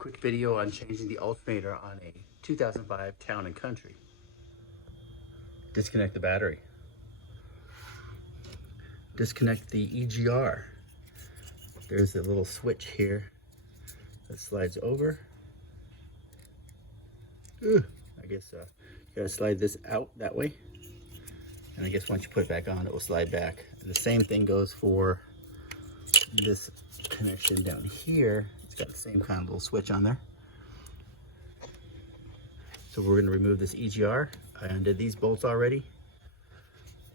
Quick video on changing the alternator on a 2005 Town and Country. Disconnect the battery. Disconnect the EGR. There's a little switch here that slides over. I guess you gotta slide this out that way. And I guess once you put it back on, it will slide back. And the same thing goes for this connection down here. It's got the same kind of little switch on there. So we're gonna remove this EGR. I undid these bolts already.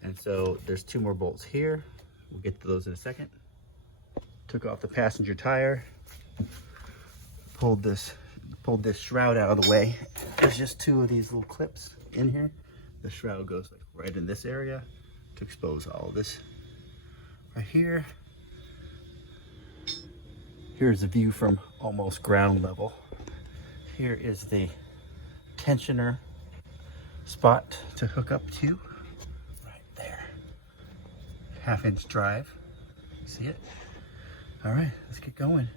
And so there's two more bolts here. We'll get to those in a second. Took off the passenger tire. Pulled this shroud out of the way. There's just two of these little clips in here. The shroud goes like right in this area to expose all of this. Right here. Here's the view from almost ground level. Here is the tensioner spot to hook up to. Right there. 1/2-inch drive. See it? All right, let's get going.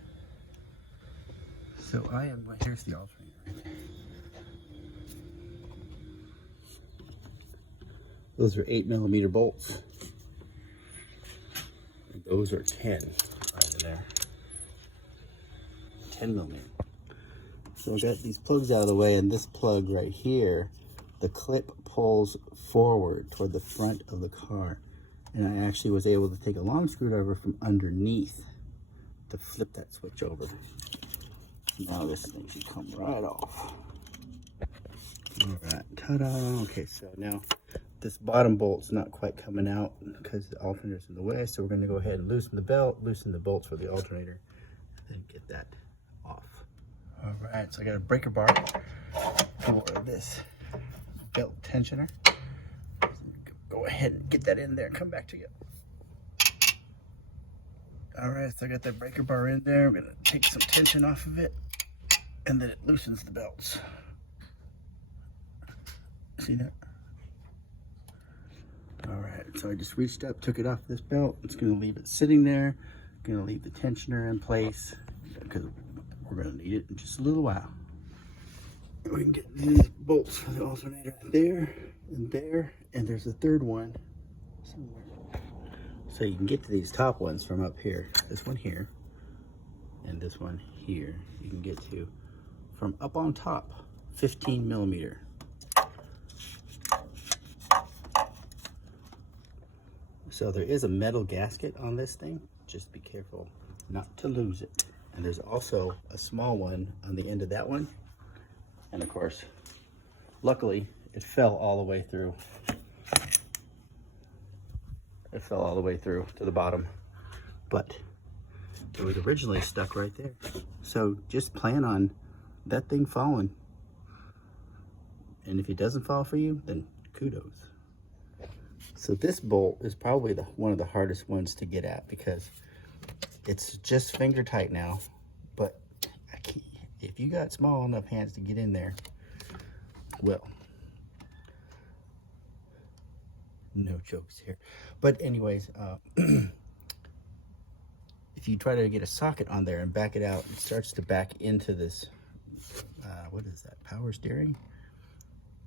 So here's the alternator right there. Those are 8mm bolts. And those are 10 right in there. 10mm. So I got these plugs out of the way, and this plug right here, the clip pulls forward toward the front of the car. And I actually was able to take a long screwdriver from underneath to flip that switch over. Now this thing should come right off. All right, ta-da. Okay, so now this bottom bolt's not quite coming out because the alternator's in the way. So we're gonna go ahead and loosen the belt, loosen the bolts for the alternator, and then get that off. All right, so I got a breaker bar for this belt tensioner. Go ahead and get that in there, come back to you. All right, so I got that breaker bar in there. I'm gonna take some tension off of it, and then it loosens the belts. See that? All right, so I just reached up, took it off this belt. It's gonna leave it sitting there. Gonna leave the tensioner in place because we're gonna need it in just a little while. We can get these bolts for the alternator there, and there's a third one somewhere. So you can get to these top ones from up here. This one here, and this one here. You can get to from up on top, 15mm. So there is a metal gasket on this thing. Just be careful not to lose it. And there's also a small one on the end of that one. And of course, luckily, it fell all the way through. It fell all the way through to the bottom, but it was originally stuck right there. So just plan on that thing falling. And if it doesn't fall for you, then kudos. So this bolt is probably one of the hardest ones to get at because it's just finger tight now, but if you got small enough hands to get in there, well, no jokes here. But anyways, if you try to get a socket on there and back it out, it starts to back into this, what is that, power steering?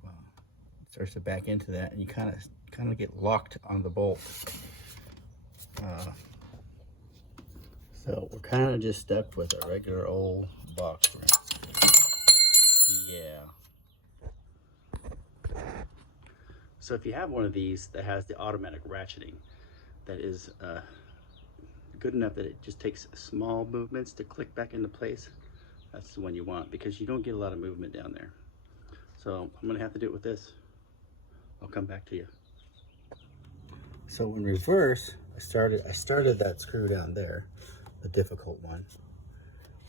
Well, it starts to back into that, and you kind of get locked on the bolt. So we're kind of just stuck with a regular old box wrench. Yeah. So if you have one of these that has the automatic ratcheting, that is good enough that it just takes small movements to click back into place, that's the one you want because you don't get a lot of movement down there. So I'm gonna have to do it with this. I'll come back to you. So in reverse, I started that screw down there, the difficult one.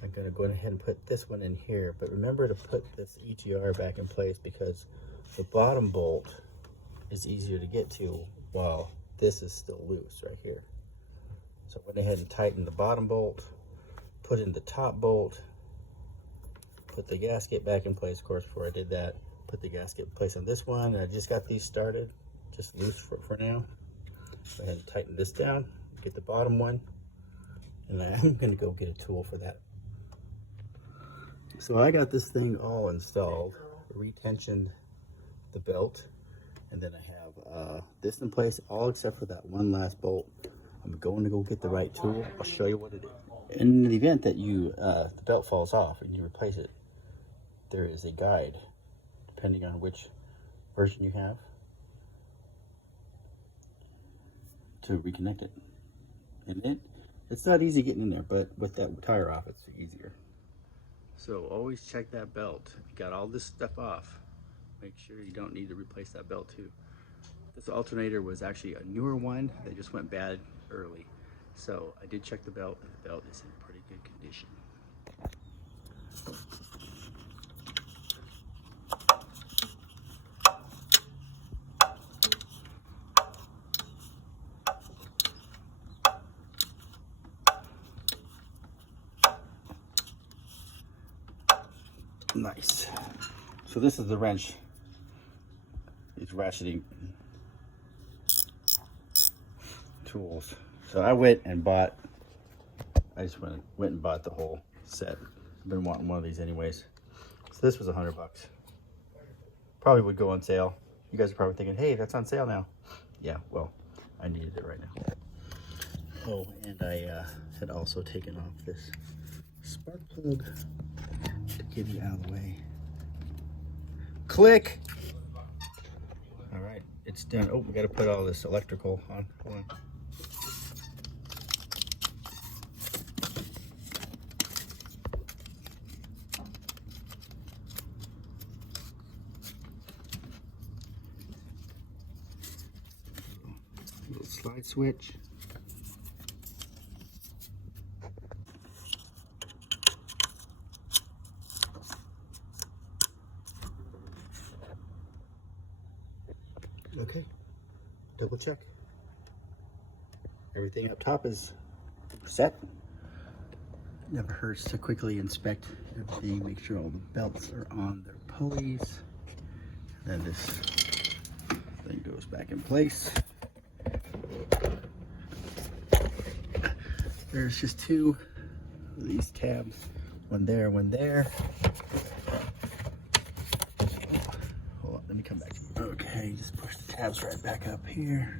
I'm gonna go ahead and put this one in here, but remember to put this EGR back in place because the bottom bolt is easier to get to while this is still loose right here. So I went ahead and tightened the bottom bolt, put in the top bolt, put the gasket back in place. Of course, before I did that, put the gasket in place on this one. I just got these started, just loose for now. Go ahead and tighten this down, get the bottom one, and I'm gonna go get a tool for that. So I got this thing all installed, retensioned the belt, and then I have this in place, all except for that one last bolt. I'm going to go get the right tool. I'll show you what it is. In the event that the belt falls off and you replace it, there is a guide, depending on which version you have, to reconnect it. And it's not easy getting in there, but with that tire off, it's easier. So always check that belt. If you got all this stuff off, make sure you don't need to replace that belt too. This alternator was actually a newer one that just went bad early. So I did check the belt, and the belt is in pretty good condition. Nice. So this is the wrench. These ratcheting tools. So I went and bought, I just went and bought the whole set. I've been wanting one of these anyways. So this was $100. Probably would go on sale. You guys are probably thinking, hey, that's on sale now. Yeah, well, I needed it right now. Oh, and I had also taken off this spark plug to get it out of the way. Click! All right, it's done. Oh, we gotta put all this electrical on. Hold on. Little slide switch. Okay, double check. Everything up top is set. Never hurts to quickly inspect everything, make sure all the belts are on their pulleys. Then this thing goes back in place. There's just two of these tabs, one there, one there. Hold on, let me come back. Okay, just push the tabs right back up here.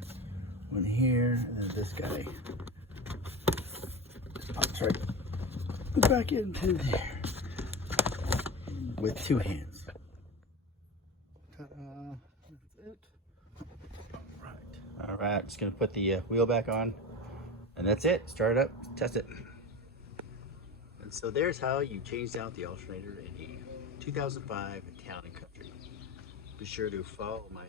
One here, and then this guy just pops right back into there with two hands. Ta-da, that's it. All right, just gonna put the wheel back on, and that's it. Start it up, test it. And so there's how you changed out the alternator in a 2005 Town and Country. Be sure to follow my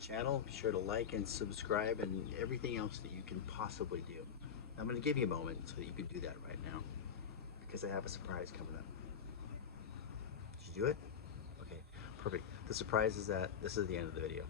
channel. Be sure to like and subscribe and everything else that you can possibly do. I'm going to give you a moment so that you can do that right now, because I have a surprise coming up. Did you do it? Okay, perfect. The surprise is that this is the end of the video.